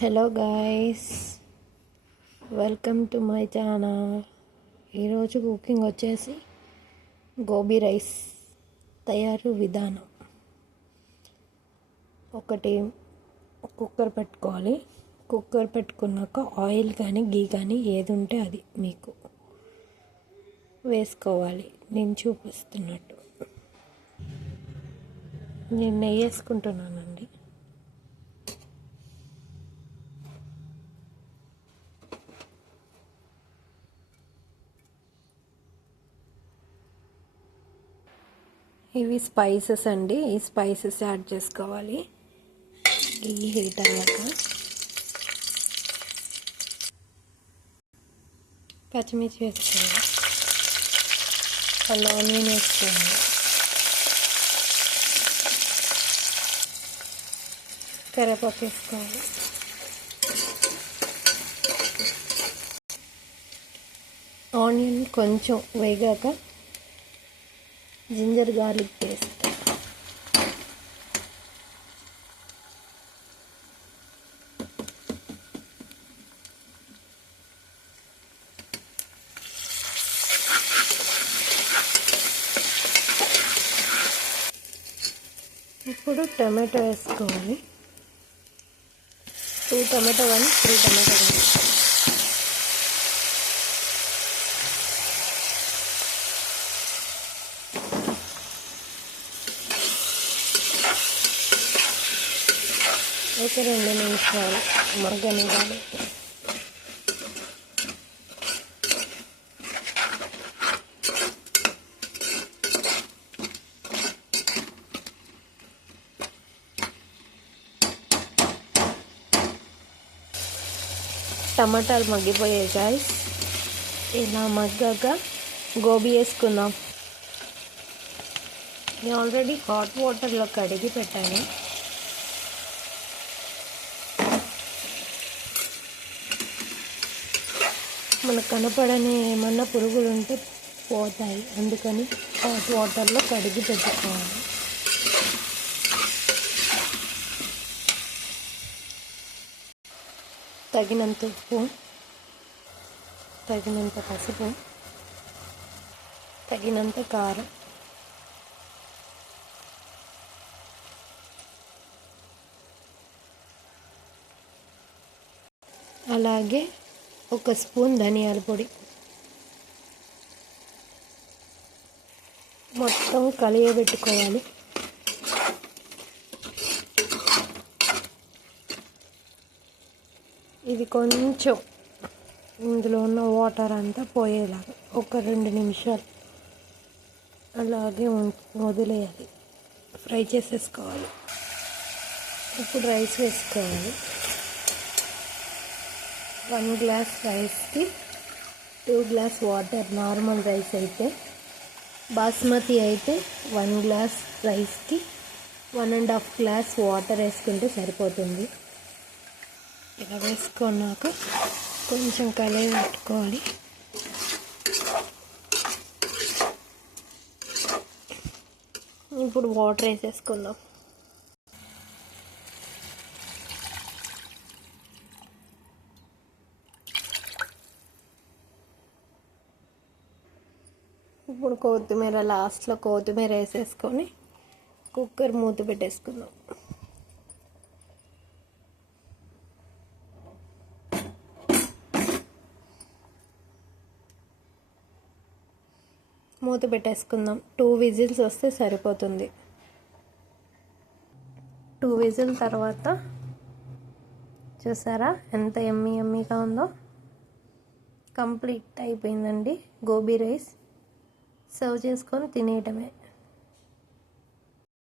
Hello guys, welcome to my channel. ఈరోజు cooking వచ్చేసి gobi rice తయారు విధానం. ఒకటి కుక్కర్ పెట్టుకోవాలి. కుక్కర్ పెట్టుకున్నాక ఆయిల్ కానీ గీ కానీ ఏది ఉంటే అది మీకు వేసుకోవాలి. నేను చూపిస్తున్నట్టు నేను నెయ్యి వేసుకుంటున్నానండి. ఇవి స్పైసెస్ అండి. ఈ స్పైసెస్ యాడ్ చేసుకోవాలి. ఈ హీట్ అయ్యాక పచ్చిమిర్చి వేసుకోవాలి. అలా ఆనియన్ వేసుకోవాలి. కరివేపాకు వేసుకోవాలి. ఆనియన్ కొంచెం వేగాక జింజర్ గార్లిక్ పేస్ట్, ఇప్పుడు టమాటో వేసుకోవాలి. 2 టమాటో కానీ 3 టమాటో కానీ. ఒక 2 నిమిషాలు మగ్గనివ్వాలి. టమాటాలు మగ్గిపోయాయి గాయ్స్. ఇలా మగ్గాక గోబీ వేసుకుందాం. నేను ఆల్రెడీ హాట్ వాటర్లో కడిగి పెట్టాను. మనకు కనపడని ఏమన్నా పురుగులు ఉంటే పోతాయి, అందుకని హాట్ వాటర్లో కడిగి పెట్టుకోవాలి. తగినంత ఉప్పు, తగినంత పసుపు, తగినంత కారం, అలాగే 1 స్పూన్ ధనియాల పొడి. మొత్తం కలియబెట్టుకోవాలి. ఇది కొంచెం ఇందులో ఉన్న వాటర్ అంతా పోయేలాగా ఒక 2 నిమిషాలు అలాగే వదిలేయాలి. ఫ్రై చేసేసుకోవాలి. ఇప్పుడు రైస్ వేసుకోవాలి. 1 గ్లాస్ రైస్కి 2 గ్లాస్ వాటర్. నార్మల్ రైస్ అయితే, బాస్మతి అయితే 1 గ్లాస్ రైస్కి 1.5 గ్లాస్ వాటర్ వేసుకుంటే సరిపోతుంది. ఇలా వేసుకున్నాక కొంచెం కలిపి పెట్టుకోవాలి. ఇప్పుడు వాటర్ వేసేసుకుందాం. ఇప్పుడు కొత్తిమీర, లాస్ట్లో కొత్తిమీర వేసేసుకొని కుక్కర్ మూత పెట్టేసుకుందాం. మూత పెట్టేసుకుందాం. 2 విజిల్స్ వస్తే సరిపోతుంది. 2 విజిల్ తర్వాత చూసారా ఎంత యమ్మీగా ఉందో. కంప్లీట్ అయిపోయిందండి గోబీ రైస్. సర్వ్ చేసుకొని తినేయటమే.